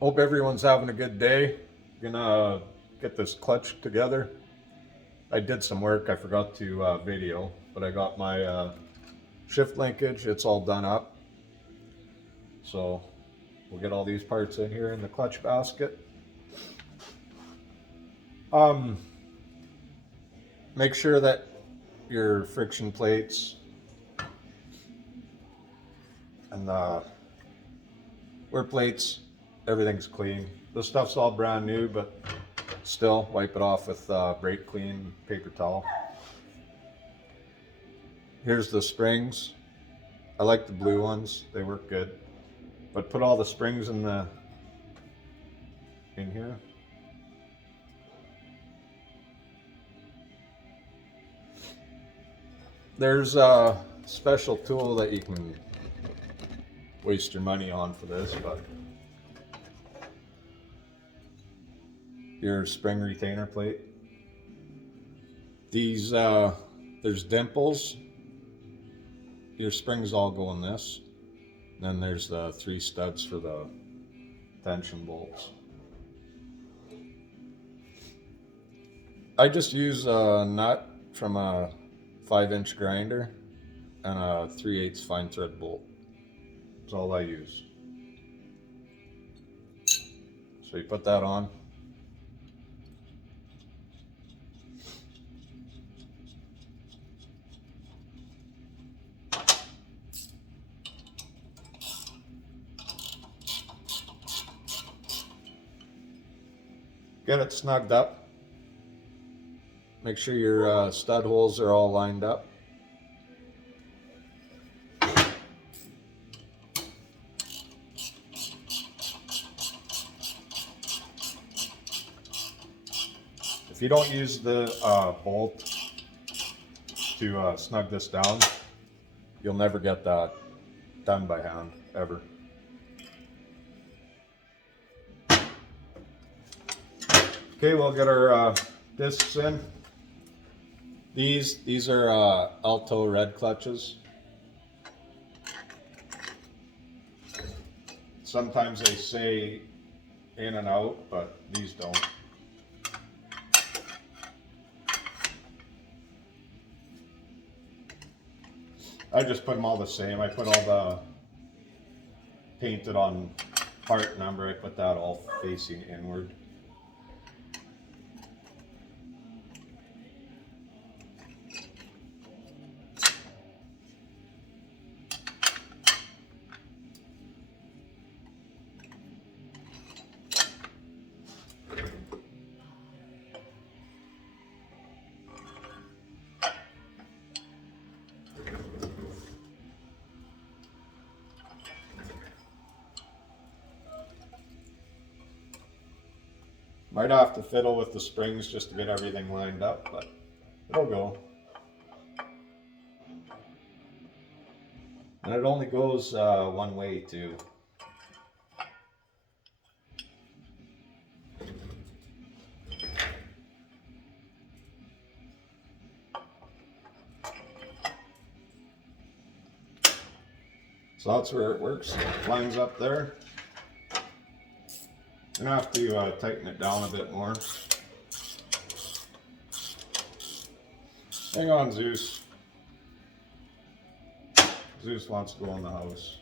Hope everyone's having a good day. Gonna get this clutch together. I did some work. I forgot to video, but I got my shift linkage. It's all done up. So we'll get all these parts in here in the clutch basket. Um, Make sure that your friction plates and the wear plates, everything's clean. This stuff's all brand new, but still wipe it off with brake clean paper towel. Here's the springs. I like the blue ones, they work good. But put all the springs in here. There's a special tool that you can waste your money on for this, but your spring retainer plate. These there's dimples. Your springs all go in this. Then there's the 3 studs for the tension bolts. I just use a nut from a 5-inch grinder and a 3/8 fine thread bolt. That's all I use. So you put that on. Get it snugged up. Make sure your stud holes are all lined up. If you don't use the bolt to snug this down, you'll never get that done by hand, ever. Okay, we'll get our discs in. These are Alto red clutches. Sometimes they say in and out, but these don't. I just put them all the same. I put all the painted on part number. I put that all facing inward. Might have to fiddle with the springs just to get everything lined up, but it'll go. And it only goes one way too. So that's where it works. It lines up there. I'm gonna have to tighten it down a bit more. Hang on, Zeus. Zeus wants to go in the house.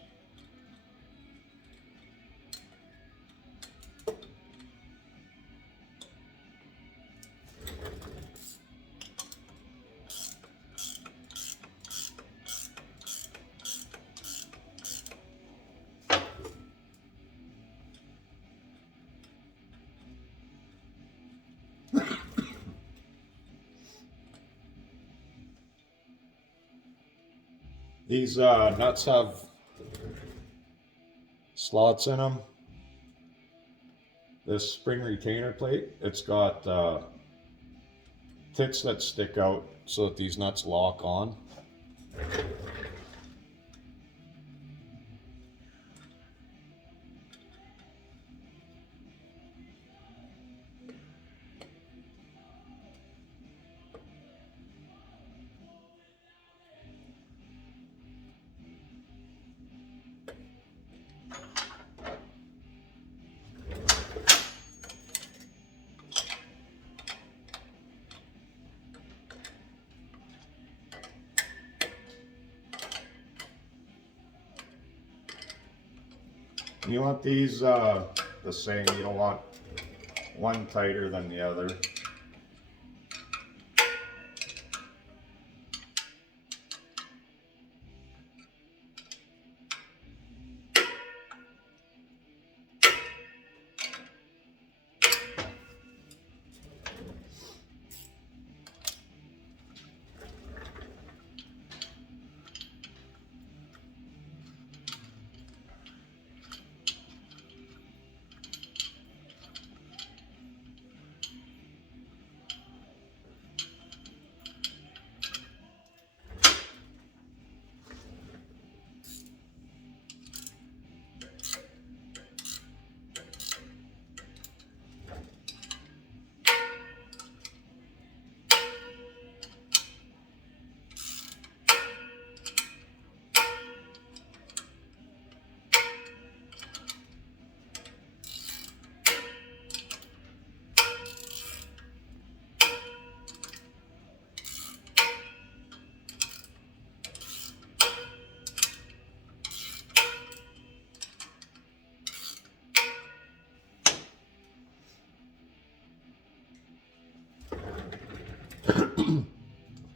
These nuts have slots in them. This spring retainer plate, it's got tits that stick out so that these nuts lock on. You want these the same. You don't want one tighter than the other.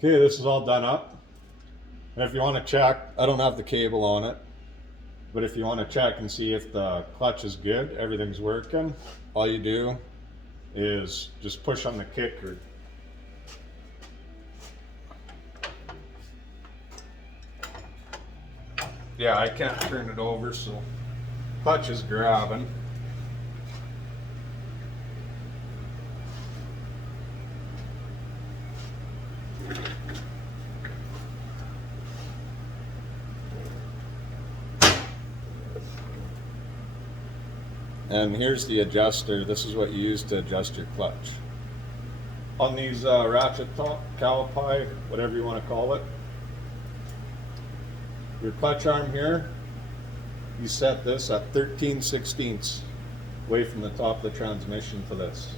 Okay, this is all done up. And if you want to check, I don't have the cable on it, but if you want to check and see if the clutch is good, everything's working, all you do is just push on the kicker. Yeah, I can't turn it over, so clutch is grabbing. And here's the adjuster. This is what you use to adjust your clutch. On these ratchet calipi, whatever you want to call it, your clutch arm here, you set this at 13/16 away from the top of the transmission to this.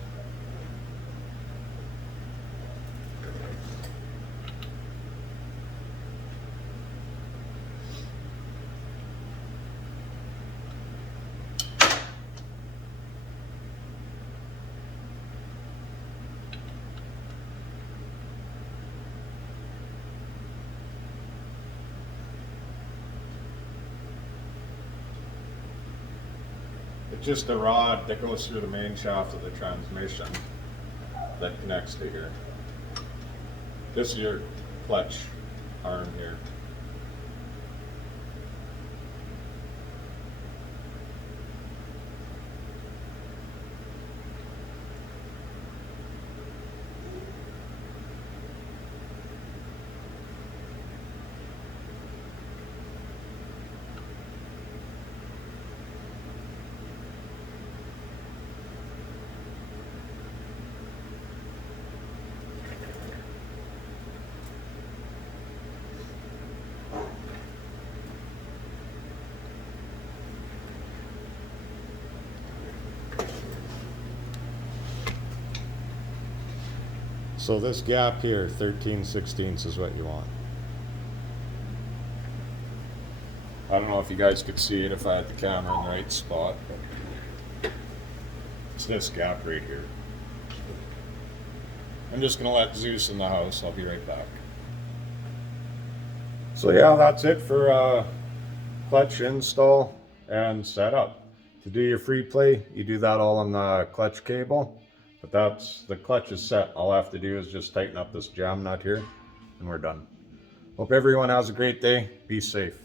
It's just a rod that goes through the main shaft of the transmission that connects to here. This is your clutch arm here. So this gap here, 13/16 is what you want. I don't know if you guys could see it if I had the camera in the right spot, but it's this gap right here. I'm just gonna let Zeus in the house. I'll be right back. So yeah, that's it for clutch install and setup. To do your free play, you do that all on the clutch cable. But the clutch is set. All I have to do is just tighten up this jam nut here and we're done. Hope everyone has a great day. Be safe.